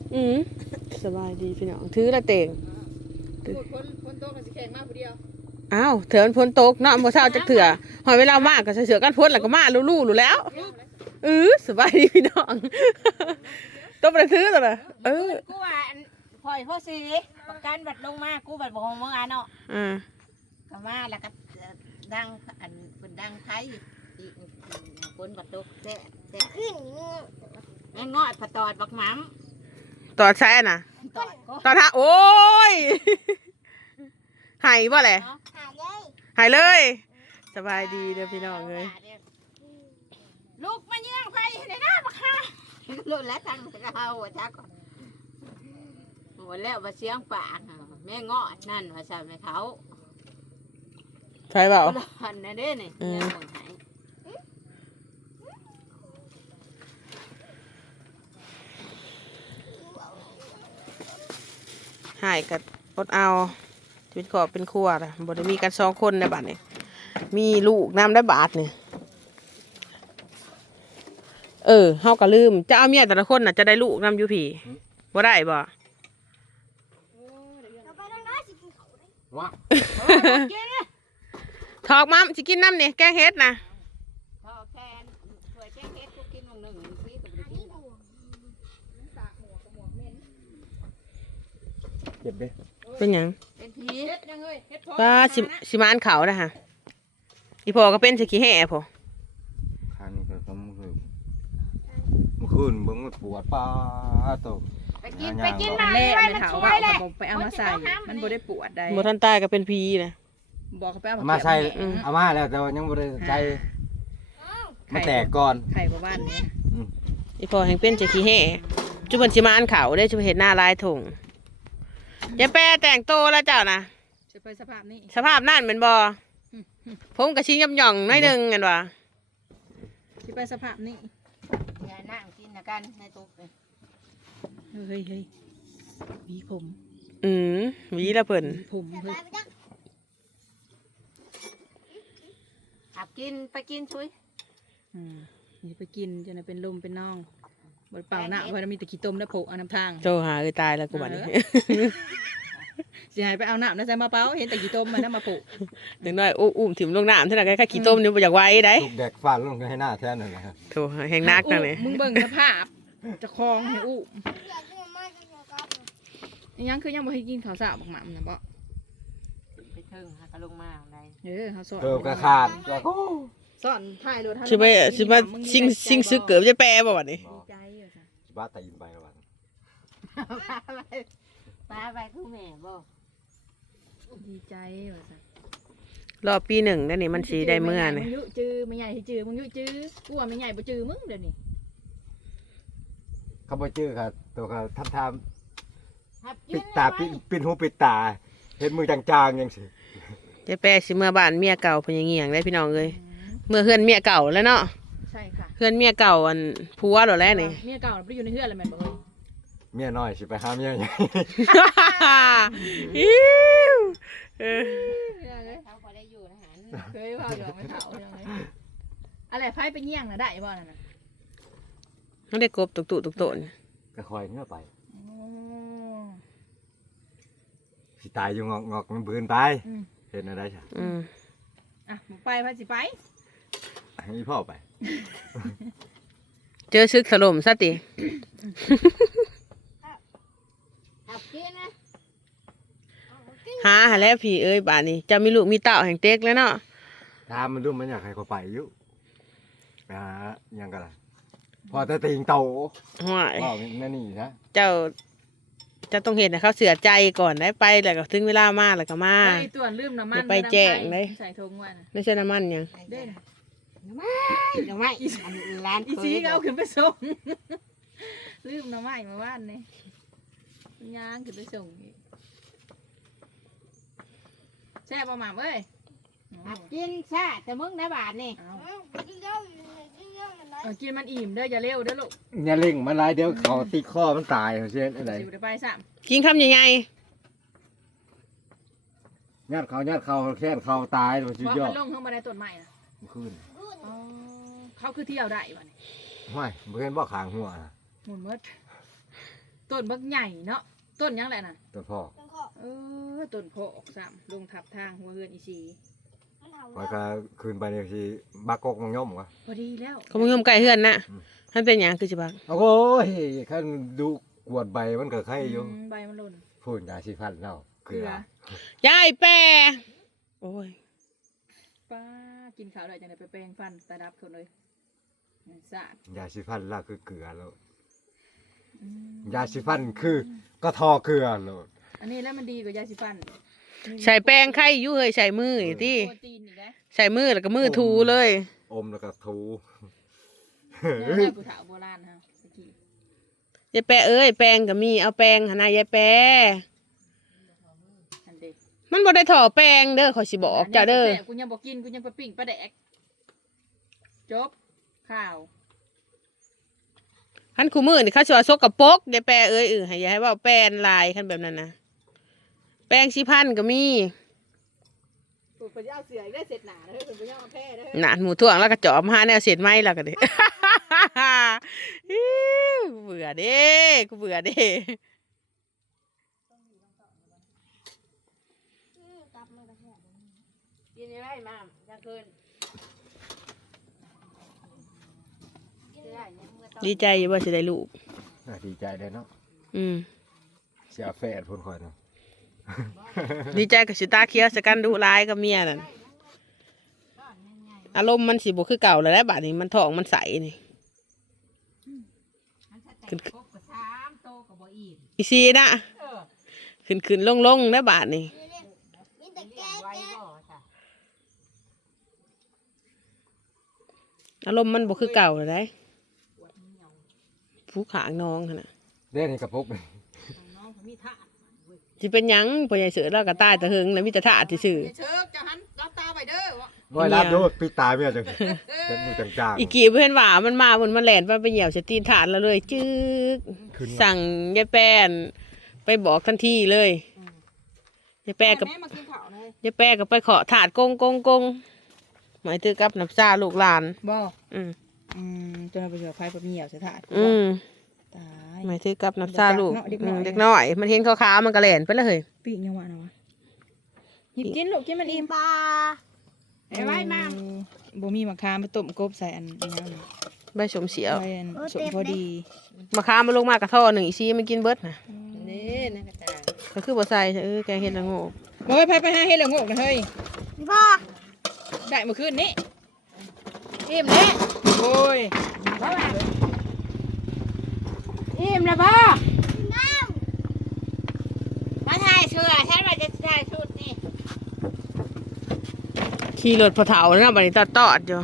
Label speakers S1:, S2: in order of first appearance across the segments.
S1: อืมสบายดีพี่น้องถือละเต่ง
S2: พ้นโต๊ะกันสิแข่งมากผู้เดียว
S1: อ้าวเถินพ้นตกเนาะบ่เช้าจักเถื่อหอยเวลามากก็เสือกันพ้นแล้วก็มาลู่ๆรู้แล้วสบายดีพี่น้องต้องไปซื้อตัวน่ะ
S3: กูว่าพอยพ่อซีประกันบัดลงมากูบัดบอกเมื่อเนาะก็มาแล้วก็ดังอันเป็นดังไทยอีกคนบัดตกแต่แม่งอดผัดตอดบักหม่
S1: ต่อแช่น่ะ
S3: ำตอดก็
S1: ตอนท่าโอ้ยหายบ่แหละหายเลยสบายดีเด้อพี่น้องเลย
S3: ลูกมาเยี่ยงใครในหน้าบักฮะลูกแล้วทางเราหัวชักหัวแล้วมาเสียงปากแม่งอดนั่นว่าใช่ไหมเขา
S1: ใช่เปล่า
S3: หันนะเด้นี่ยังหมดหาย
S1: หายกับอดเอาชีวิตขอเป็นครัวนะบ่ได้มีกัน2 คนในบ้านนี่มีลูกน้ำได้บาทนี่เฮาก็ลืมจะเอาเมียแต่ละคนน่ะจะได้ลูกน้ำอยู่ผีบ่ได้บ่
S4: ว้า
S1: ถอกมัมสิกินน้ำนี่แกงเฮ็ดนะ
S3: พอแคนสวยแค่เฮ็ดกูกิน1พี่กับกิน
S4: เจ็บเด้
S1: เป็นหยัง
S3: เป็นผี
S2: เฮ็ดยังเฮ้ยเฮ็ดพอ
S1: ป้าสิมานเขานะฮะอีพ่อก็เป็นสิขี้แห่พ่อ
S4: คันก็เมื่อคืนเบิ่งมันปวดป้าโต
S3: ไปกินมา
S2: เละ
S3: ไว้
S2: ไม่
S3: มัน
S2: เถา
S3: ช่ว
S2: ว่าย
S3: เลย
S2: ไปเอามาใส่มันบ่ได้ปวดใด
S1: บ่ทันตายก็เป็นผีนะ
S2: บอกเขาไปเอา
S4: เอา
S2: มา
S4: มาใส่เอามาแล้วแต่ว่ายังบ่ได้ใส่มาแตกก่อน
S2: ไข่บ่บ้านนี้
S1: อีพ่อแห่งเป็นสิขี้แห่จุบันสิมานเขาได้จุบเห็นหน้าลายถุงยายแปรแต่งโตแล้วเจ้านะ
S2: จะไปสภาพนี้
S1: สภาพนั่นเป็นบ่ผมกระชิ้นย่องๆน้อยหนึงกันว่ะ
S2: จะไปสภาพนี้
S3: อย่านั่งกินนะกันในตุ๊กเลย
S2: เฮ้ยวีผม
S1: หวีละเพิ่น
S2: ผมเฮ้ย
S3: ขับกินไปกินช่วย
S2: นี่ไปกินจนเป็นลมเป็นน่องบนเปล่าหน้าเพราะมีแต่ขี้ต้มและโผล่เอาน้ำทาง
S1: โจหาตายแล้วกูบัดนี้
S2: สิหายไปเอาน้ำนะใส่มาเป้าเห็นแต่ขี้ต้มมันน้ำมาโผล่
S1: ถึงน้อยอุ้มถิ่มลงน้ำเท่านั้นแค่ขี้ต้มนี่บ่อยากไว้ได้
S4: ลูกแดกฟาดลงให้หน้าแท้นั่นแหละ
S1: โถแห่งนักนั่นเลย
S2: มึงเบิ่งสภาพจะคลองให้อู้ยังคือยังบ่ให้กินข้าวสาวบักหม่ำนะบ่
S3: ไปเทิงหากระลงมาอะไร
S2: เขาสอน
S4: กระขาดก็
S2: สอนถ่ายรถ
S1: ใช่ไหมซิงซึกเกิดจะแปรบ่บัดนี้
S2: ดีใจอยู่จ้ะ
S4: สิบ้าตีนไปแล้ววัน
S3: ป้าไปคือแม่บ่
S2: ดีใจอยู่จ้ะ
S1: รอบปี1นั่นนี่มันสิได้เมื่อนี่
S2: มึงยุจื้อไม่ใหญ่ให้จื้อมึงยุจื้อกูว่าไม่ใหญ่บ่จื้อมึงเดี๋ยวนี้
S4: เขาบ่ชื่อค่ะตัวเขาทำปิ
S3: ปิ
S4: ดตาปิดหูปิดตาเห็นมือจางๆยังสิ
S1: จะแปรสิเมื่อบ้านเมียเก่าเพิ่นอย่างเงี้ยงได้พี่น้องเอ้ยเมื่อเฮือนเมียเก่าแล้วเนาะ
S2: ใช่ค่ะ
S1: เฮือนเมียเก่าอันผัวเหรอแล้วนี่
S2: เมียเก่าไปอยู่ในเฮือนแล้วแม่นบ่เอ้ย
S4: เมียน้อยสิไปหาเมียใหญ่
S1: อิ๊วเออ
S3: เขาพอได้อยู่นะหัน
S2: เคยว่าอยู่ไม่เฒ่ายังไงอะไรไผไปเยี่ยงน่ะได้บ่นั่นน่ะ
S1: มันได้กบตุกตุกโตน
S4: ก็คอยเงื่อไป
S2: อ๋อ
S4: สิตายอยู่งอกมันบืนไปเห็นอะไรใช่
S2: อ่ะมึงไปพาสิไป
S4: ให้พ่อไป
S1: เจอซึกถล่มซะติ
S3: ขับกินนะ
S1: หาหาแล้วพี่เอ้ยบ้านนี้จะมีลูกมีเต้าแห่งเต็กแล้วเนาะ
S4: ถามมันดูมันอยากให้เขาไปอยู่ไปหายังกันล่ะพอแต่ติงโต
S1: ห่วย
S4: ว่าแน่นี่นะ
S1: เจ้าจะต้องเห็นนะเขาเสือใจก่อนได้ไปแล้วก็ถึงเวลามาแล้วก็มา
S2: ไอ้ตัวลืมน้ำมัน
S1: อย่าไปแจ้งเลย
S2: ใส่ธงไว้น่ะ
S1: ไม่ใช่น้ำมันหยัง
S2: เด้น่ะ
S3: เดี๋ยวไม่ร้าน
S2: อีสีก็เอาขึ้นไปส่ง ลืมน้ำไม้มาบ้านนี่ย่างขึ้นไปส่งอีกแซ่บบ่หม่ำเอ้ย
S3: ขับกินซะแต่มึงในบาทนี่
S2: เอากินมันอิ่มเด้ออย่าเร็วเด้อลูก
S4: อย่าเล่งมันลายเดี๋ยวเขาตีข้อมันตายเช่นอะไร
S2: สิบไปสาม
S1: กินคำใหญ่
S4: ญาติเขาแค่เขาตายมัน
S2: เพ
S4: สุด
S2: ราะ
S4: ยอ
S2: มั
S4: ด
S2: นลงข้างบันไดต้นไม้นะ
S4: ขึ้น
S2: อ๋อเขาคือเที่ยวได้บ่นี่
S4: ห้อยเพื่อนบ่ขางหัวนะ
S2: หมุนมดต้นบักใหญ่เนาะต้นยังแหละน่ะ
S4: ต้นพ่อ
S2: ต้นโพออกซ้ำลงทับทางหัวเฮือนอีสี
S4: ไว้ก็คืนไปเนี่ยสิบักกกมังย่อมวะ
S2: พอดีแล้ว
S1: เขาบ่ยอมไก่เฮือนน่ะมันเป็นหยังคือสิบัก
S4: โอ้ยคันดูกวดใบมันก็ไข่อยู่
S2: ใบมันหล่น
S4: พูดยาสีฟันเนาะเกลือ
S1: ยายแปรโอ้ย
S2: ป้ากินข้าวได้จังได๋ไปแปรงฟันตาดับคนเลยสะอาด
S4: ยาสีฟันล่ะคือเกลือแล้วยาสีฟันคือก็ทอเกลือแล้ว
S2: อันนี้แล้วมันดีกว่ายาสีฟัน
S1: ใส่แป้งไข่อยู่เฮ้ยใส่มือนี่ติ
S2: โปรตีนอีกแล้ว
S1: ใส่มือแล้วก็มือถูเลย
S4: อมแล้วก็ทู
S2: เนี่ยกูถามโบราณฮะตะกี้
S1: ยายแปรเอ้ยแป้งก็มีเอาแป้งหั่นน่ะยายแปร
S2: อันเด็ก
S1: มันบ่ได้ถอแป้งเด้อขอยสิบอกจ้าเด้อ
S2: กูยังบอกกินกูยังไปปิ้งปลาแดกจบข้าว
S1: คันคู่มือนี่เขาสิว่าซกกระปรกยายแปรเอ้ยให้อย่าให้เว้าแป้นลายคันแบบนั้นน่ะแป้งสิพันก็มี
S2: กูไปเอาเสือได้เสร็จหนาเลยกูไปเอาแพ้เลย
S1: หนานหมูท่วงแล้วก็จอมหาแนวเศษไม้แล้วก็ดิ อิ๊วกูเบื่อเด้กูเบื่อเด้
S3: กินได้มาจะคืน
S1: ดีใจอยู่ว่าสิได้ลูก
S4: น่าดีใจเลยเนาะ
S1: อืม
S4: เสียแฟนพุ่นคอยเนาะ
S1: ดีใจกับสิตาเคียวสกันดูร้ายกับเมียนั่นอารมณ์มันสิบ่คือเก่าแล้วแหละบัดนี้มันท้องมันใสนี่
S3: ขึ้นกบกับ3โตกับบ่อิ่ม
S1: อีซีนะขึ้นลงแล้วบาดนี้
S3: เลี้ยงไว้บ่จ้ะ
S1: อารมณ์มันบ่คือเก่าแล้วได้ผู้ขางน้องหั่นน่ะ
S4: เด้นี่กระปุก
S3: น้องเขามีท่า
S1: สิเป็นหยังพ่อใหญ่เสือเราก็ตายแต่เฮิงแล้วมีแต่ท่าที่ซื่อ
S2: เชิกจะหันรับตาไปเด้อวะ
S4: น้อยรับดูปิดตาเมียจังเป็นมือจาง
S1: อีกี่เพื่อนว่ามันมามันแหลนไปเหยียบสตีนฐานแล้วเลยจึกสั่งยายแป้นไปบอกทันทีเลยยายแป้กับ
S2: แม่มากินข้าวเลย
S1: ยายแป้กับไปขอถาดกงหมายถึงกับน้ำซาลูกหลาน
S2: บ่
S1: อืม
S2: จนเราไปเสือไฟแบบมีเหี่ยวเสียถาด
S1: อืม
S2: ตาย
S1: หมายถึงกับน้ำซาลูก
S2: เด็กน้อย
S1: เด็กน้อย มันเห็นขาวๆมันก็แหลนไปเลย
S2: ปีกยังหวานวะหยิบกินลูกกินมันอิ่ม
S3: ปลาไว้มา
S2: บ่มีมะขามไปต้มกบใส่อันนี้นะ
S1: ใบสมเสียว
S2: ใส่อันสมพอดี
S1: มะขามมาลงมากระท่อหนึ่งอีซีมันกินเบิดนะ
S3: นี่นะกระจาง
S1: ก็คือบ่ใส่แกงเห็ดละโง่
S2: บ่ไปหาเฮ็ดละโงกนะเฮ้ย
S3: พ่อ
S2: ได้เมื่อคืนนี้
S3: อิ่มแล้ว
S2: โอ้ย
S3: อิ่มแล้วพ่อมาถ่ายเสื้อฉันว่าจะถ่ายชุดนี่
S1: ขี่รถพอเถาแล้วนะบัดนี้ตอดอยู่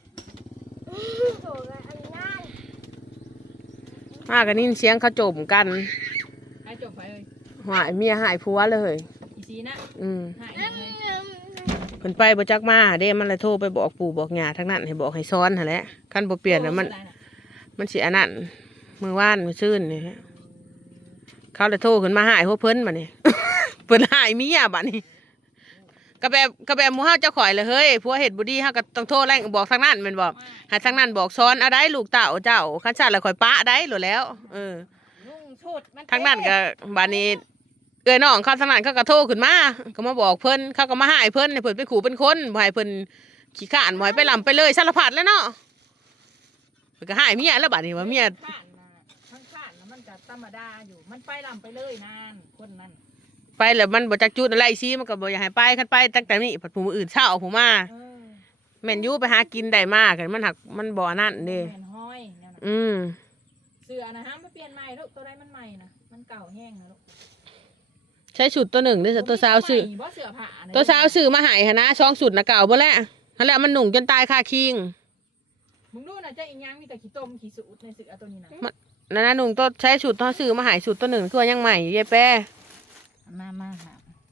S1: มากันนี่เสียงเขาโจมกัน
S2: ให้จบไปเลย
S1: หายเมียหายผัวเลย
S2: อีซีนะ
S1: อืม
S2: หายเลย
S1: เพิ่นไปบ่จักมาเด้มันเลยโทรไปบอกปู่บอกย่าทั้งนั้นให้บอกให้ซ้อนหั่นแหละคันบ่เปลี่ยนน่ะมันสิอันนั้นมื้อวานมื้อซื่นนี่ฮะเขาเลยโทรขึ้นมาหายหัวเพิ่นบัดนี้ เพิ่นหายเมียบัดนี้กะแบบหมู่เฮาเจ้าข่อยเลยเฮ้ยผัวเฮ็ดบ่ดีเฮาก็ต้องโทรแรงบอกทางนั้นแม่นบ่ให้ทางนั้นบอกซ้อนเอาได้ลูกเต้าเจ้าคันซั่นแล้วข่อยปะได้โลดแล้ว
S3: นุ่งชุดมัน
S1: ทางนั้นก็บัดนี้เอ้ยน้องเขาทางนั้นเขาก็โทรขึ้นมาก็มาบอกเพิ่นเขาก็มาหายเพิ่นให้เพิ่นไปขู่เป็นคนบ่ให้เพิ่นขี้ข้านบ่ให้ไปลำไปเลยสารพัดแล้วเนาะเพิ่นก็หายเมียแล้วบัดนี้ว่าเมีย
S2: ข้านนะข้างข้านนะมันจะธรรมดาอยู่มันไปลำไปเลยนานคนนั้น
S1: ไปแล้วมันบ่จักจุดอะไรซิมันก็บ่อยากให้ไปคันไปตั้งแต่นี้ผัดผู้อื่นเช้าผู้มาแม่นอยู่ไปหากินได้มากกันมันหักมันบ่นั่นเด้
S2: แม่นห้อยนั่นน่ะ
S1: อืม
S2: เสือนะฮะมาเปลี่ยนใหม่ลูกตัวใดมันใหม่นะมันเก่าแห้งนะลูก
S1: ใช้ชุดตัวหนึ่งเด้อตัวสาวซื้อ
S2: บ่เสือผ้านะ
S1: ตัวสาวซื้อมาให้หั่นนะ2ชุดน่ะเก่าบ่แล้วนั่นแหละมันหนุ่งจนตายคาคิง
S2: มึงดูนะเจ้าอีหยังมีแต่ขี้ต้มขี้สูดในเสือตัวนี้นะ
S1: นั่นน่ะหนุ่งตัวใช้ชุดตัวซื้อมาให้ชุดตัวหนึ่งคือว่ายังใหม่อยู่ยายแป้
S3: มาค่ะ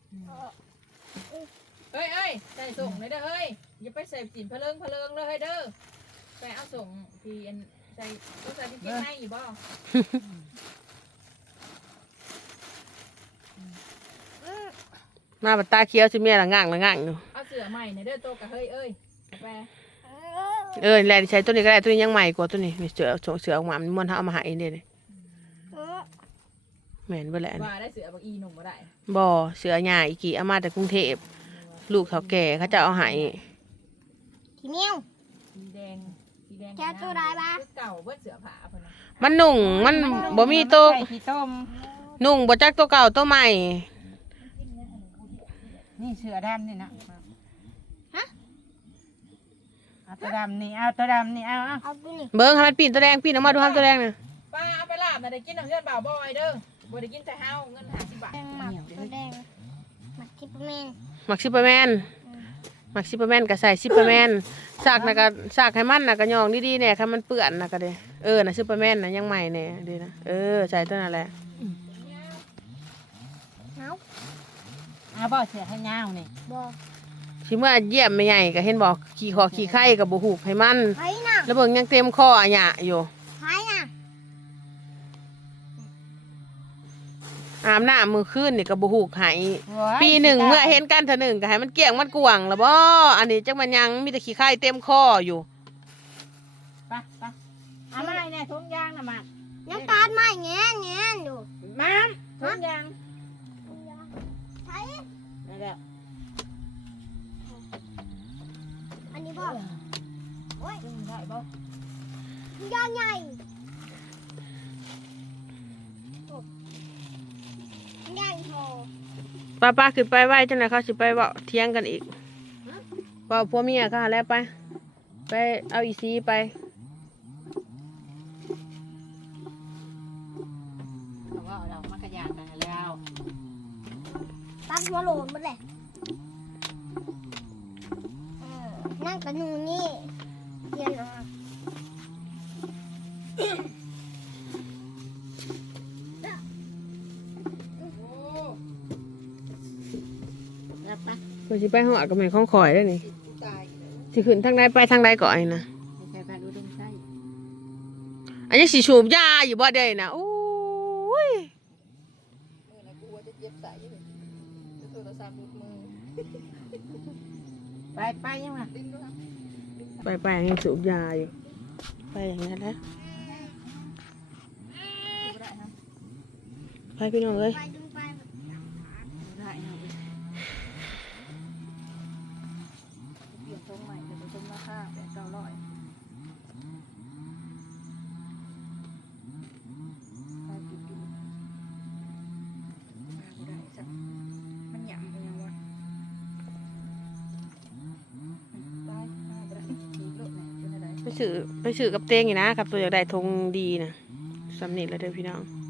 S2: เอ้ยใส่ส่งเลยเด้อเฮ้ยอย่าไปใส่จีนเพลิงเลยเฮ้ยเด้อไปเอาส่งที่อันใส่ต้องใส่ที่เก็บให้อยู่บ่
S1: มาบัดตาเขียวสิเมียละง่างอยู่
S2: เอาเสือใหม่เนี่ยเด้อโตกับเฮ้ยเอ้ยแปร
S1: แลดิใช้ตัวนี้ก็ได้ตัวนี้ยังใหม่กว่าตัวนี้นี่เสือออกมามันม้วนเฮาเอามาให้นี่เด้แม่นบ่แหละ
S2: ว่าได้เสือบักอีหนุ่มบ่ได้
S1: บ่เสือหญ้าอีกี่เอามาแต่กรุงเทพลูกเฒ่าแก่เขาจะเอาให้
S3: ขี้เมียว
S2: สีแดงสีแดง
S3: แกตัวได้ปะ
S2: คือเก่าเบิดเสือผ้าเพิ่นน่ะ
S1: มันนุ่งมันบ่มีตัว
S3: ใส่ขี้ต้ม
S1: นุ่งบ่จักตัวเก่าตัวใหม่
S3: นี่เสือดำนี่นะเอาตัวดำนี่เอาตัวดำนี่เอาตัวนี้
S1: เบิ่งให้มันปีนตัวแดงปีนออกมาดูห้ามตัวแดงน่ะ
S2: ป้าเอาไปลาบน่ะได้กินน้ำเลือดบ่าวบอยเด้อบ่ได้กินแต่เฮาเงิน50 บาท
S3: หมักตัวแดงหมักทิพแมน
S1: มักซิปเปอร์แมนก็ใส่ซิปเปอร์แมนซากน่ะก็ซากให้มันน่ะก็ย่องดีๆแหน่คันมันเปื้อนน่ะก็เด้น่ะซิปเปอร์แมนน่ะยังใหม่แหน่ดีนะใส่ตัวนั้นแหละ
S3: เอาบ่เสือให้ยาวนี่บ่
S1: สิเมื่อเยี่ยมไม่ใหญ่ก็เห็นบอกขี่คอขี่ไข่ก็บ่ฮู้ให้มัน
S3: ไผน่ะ
S1: แล้วเบิ่งยังเต็มคออะหยะอยู่
S3: ไผน่ะ
S1: อาบน้ำมื้อคืนนี่ก็บ่ฮู้ให้ปีหนึ่งเมื่อเห็นกันเทื่อหนึงก็ให้มันเกลี้ยงมันกวางแล้วบ่อันนี้จังมันยังมีแต่ขี้ไข่เต็มคออยู่
S3: ไปเอาไม้เนี่ยถุงยางน่ะมาน้ำตาลไม้แง่ดูมาถุงยางใช่นั่นแหละอันนี้บ่โอ้ยได้บ่ถุงยางใหญ่ถุงยางโต
S1: ป้าขึ้นไปไหว้จังได๋เขาสิไปเว้าเถียงกันอีกเว้าผัวเมียเขาหาแล้วไปเอาอีซีไป
S3: ว่าเรามากระยานกันแล้ว
S5: ตัดหัวโหลนหมดเลยนั่งกับหนูนี่เรียนออก
S3: รับปะ
S1: มันสิไปหอดกับแม่ของข่อยได้นี่สิขึ้นทางใดไปทางใดก่อนนะ
S3: ไม่ใช่การอุดมไส้
S1: อันนี้สิสูบยาอยู่บ่ได้นะโอ้ย
S2: กูว่าจะเจ็บใส่เลยโทรศัพท์หลุดมือ
S3: ไปยังไง
S2: ดึงด้วย
S1: ไปยังสูบยาอยู่ไปอย่างนั้นนะไปพี่น้องเอ้ย
S5: ไปดึงไป
S3: ได้เอาไปเปลี่ยนทรงใหม่เป็นทรงราคาแบบ900ไปกินได้สักมันหยำยังวะตายไปได้มีรถไหนเป็นอะไร
S1: ไปสื่อกับเตงอยู่นะครับตัวอยากได้ธงดีนะสำเร็จแล้วเด้อพี่น้อง